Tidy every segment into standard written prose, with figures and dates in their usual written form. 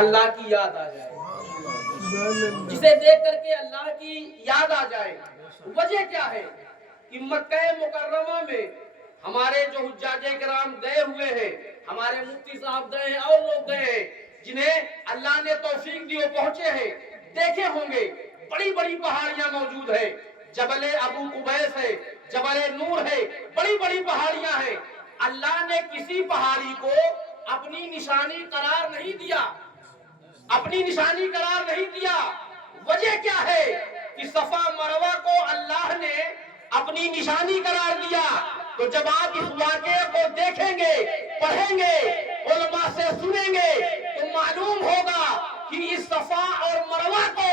اللہ کی یاد آ جائے، جسے دیکھ کر کے اللہ کی یاد آ جائے۔ وجہ کیا ہے کہ مکہ مکرمہ میں ہمارے جو حجاج کرام گئے ہوئے ہیں، ہمارے مفتی صاحب گئے ہیں اور لوگ گئے ہیں جنہیں اللہ نے توفیق دی وہ پہنچے ہیں، دیکھے ہوں گے بڑی بڑی پہاڑیاں موجود ہیں، جبل ابو قبیس ہے، جبل نور ہے، بڑی بڑی پہاڑیاں ہیں۔ اللہ نے کسی پہاڑی کو اپنی نشانی قرار نہیں دیا، اپنی نشانی قرار نہیں دیا۔ وجہ کیا ہے کہ صفا مروہ کو اللہ نے اپنی نشانی قرار دیا۔ تو جب آپ اس واقعے کو دیکھیں گے، پڑھیں گے، علماء سے سنیں گے تو معلوم ہوگا کہ اس صفا اور مروہ کو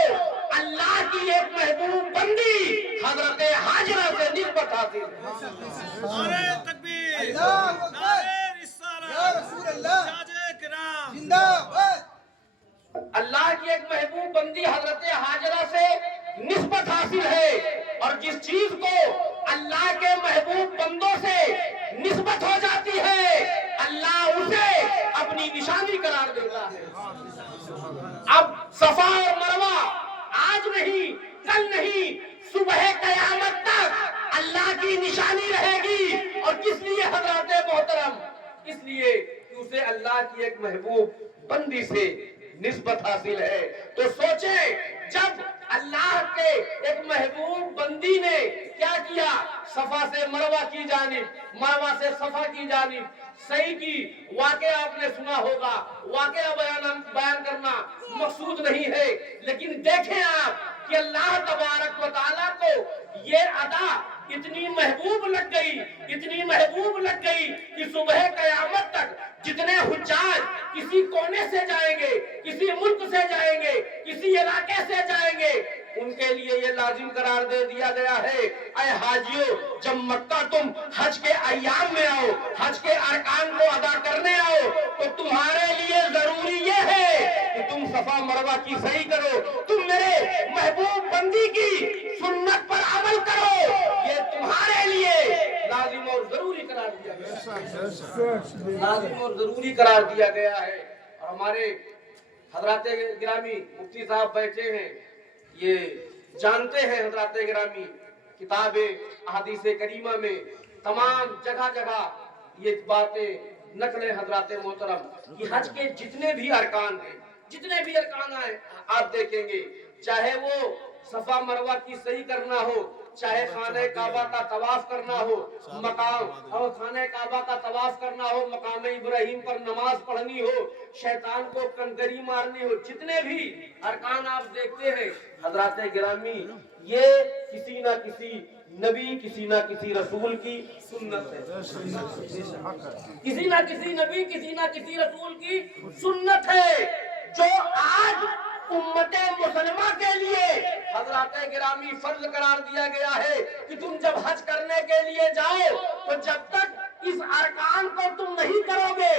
اللہ کی ایک محبوب بندی حضرت حاجرہ سے نسبت حاصل ہے۔ نعرہ تکبیر، نعرہ رسالت، حجاج کرام زندہ باد۔ اللہ کی ایک محبوب بندی حضرت حاجرہ سے نسبت حاصل ہے، اور جس چیز کو اللہ کے محبوب بندوں سے نسبت ہو جاتی ہے اللہ اسے اپنی نشانی قرار دیتا ہے۔ اب صفا اور مروہ آج نہیں، کل نہیں، صبح قیامت تک اللہ کی نشانی رہے گی۔ اور کس لیے حضرات محترم؟ اس لیے کہ اسے اللہ کی ایک محبوب بندی سے نسبت حاصل ہے۔ تو سوچیں جب اللہ کے ایک محبوب بندی نے کیا کیا، صفا سے مروہ کی جانب، مروہ سے صفا کی جانب صحیح کی۔ واقعہ آپ نے سنا ہوگا، واقعہ بیان کرنا مقصود نہیں ہے، لیکن دیکھیں آپ کہ اللہ تبارک و تعالیٰ کو یہ ادا اتنی محبوب لگ گئی، اتنی محبوب لگ گئی کہ صبح قیامت تک جتنے حجاج کسی کونے سے جائیں گے، کسی ملک سے جائیں گے، کسی علاقے سے جائیں گے، ان کے لیے یہ لازم قرار دے دیا گیا ہے، اے حاجیوں جب مکہ تم حج کے ایام میں آؤ، حج کے ارکان کو ادا کرنے آؤ، تو تمہارے لیے ضروری یہ ہے کہ تم صفا مروہ کی صحیح کرو، تم میرے محبوب بندی کی سنت پر عمل کرو، یہ تمہارے لیے لازم اور ضروری قرار دیا گیا ہے، لازم اور ضروری قرار دیا گیا ہے۔ اور ہمارے حضرات گرامی مفتی صاحب بیٹھے ہیں، یہ جانتے ہیں حضرات گرامی کتاب احادیث کریمہ میں تمام جگہ جگہ یہ باتیں نقل حضرات محترم کہ حج کے جتنے بھی ارکان ہیں، جتنے بھی ارکان ہیں آپ دیکھیں گے، چاہے وہ صفا مروہ کی صحیح کرنا ہو، چاہے خانہ کعبہ کا طواف کرنا ہو، مقام اور خانہ کعبہ کا طواف کرنا ہو، مقام ابراہیم پر نماز پڑھنی ہو، شیطان کو کنکری مارنی ہو، جتنے بھی ارکان آپ دیکھتے ہیں حضرات گرامی یہ کسی نہ کسی نبی، کسی نہ کسی رسول کی سنت ہے، کسی نہ کسی نبی، کسی نہ کسی رسول کی سنت ہے، جو آج امت مسلمہ کے لیے حضرات گرامی فرض قرار دیا گیا ہے کہ تم جب حج کرنے کے لیے جاؤ تو جب تک اس ارکان کو تم نہیں کرو گے،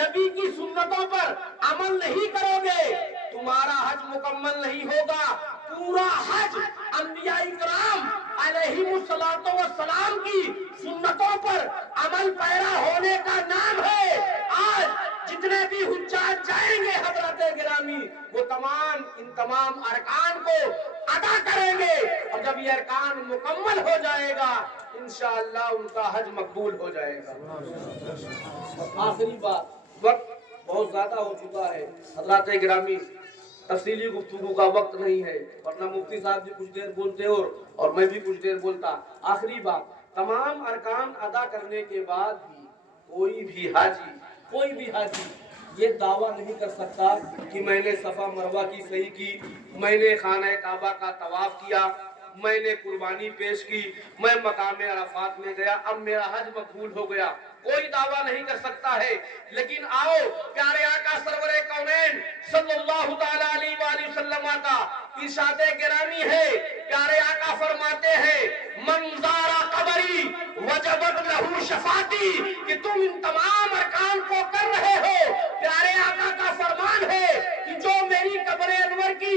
نبی کی سنتوں پر عمل نہیں کرو گے، تمہارا حج مکمل نہیں ہوگا۔ پورا حج انبیاء کرام علیہم السلام کی سنتوں پر عمل پیرا ہونے کا نام ہے۔ آج جتنے بھی حجاج جائیں گے حضرات گرامی وہ ان تمام ارکان کو ادا کریں گے، اور جب یہ ارکان مکمل ہو جائے گا انشاءاللہ ان کا حج مقبول ہو جائے گا۔ آخری بات، وقت بہت زیادہ ہو چکا ہے حضرات گرامی، تفصیلی گفتگو کا وقت نہیں ہے، ورنہ مفتی صاحب بھی کچھ دیر بولتے اور میں بھی کچھ دیر بولتا۔ آخری بات، تمام ارکان ادا کرنے کے بعد بھی کوئی بھی حاجی یہ دعویٰ نہیں کر سکتا کہ میں نے صفا مروہ کی صحیح کی، میں نے خانہ کعبہ کا طواف کیا، میں نے قربانی پیش کی، میں مقام عرفات میں گیا، اب میرا حج مقبول ہو گیا، کوئی دعویٰ نہیں کر سکتا ہے۔ لیکن آؤ پیارے آقا سرور کونین صلی اللہ تعالیٰ علیہ وآلہ وسلم کا ارشاد گرامی ہے، پیارے آقا فرماتے ہیں من زار قبری وجبت لہو شفاعتی، کہ تم ان تمام ارکان کو کر رہے ہو، پیارے آقا کا فرمان ہے کہ جو میری قبر انور کی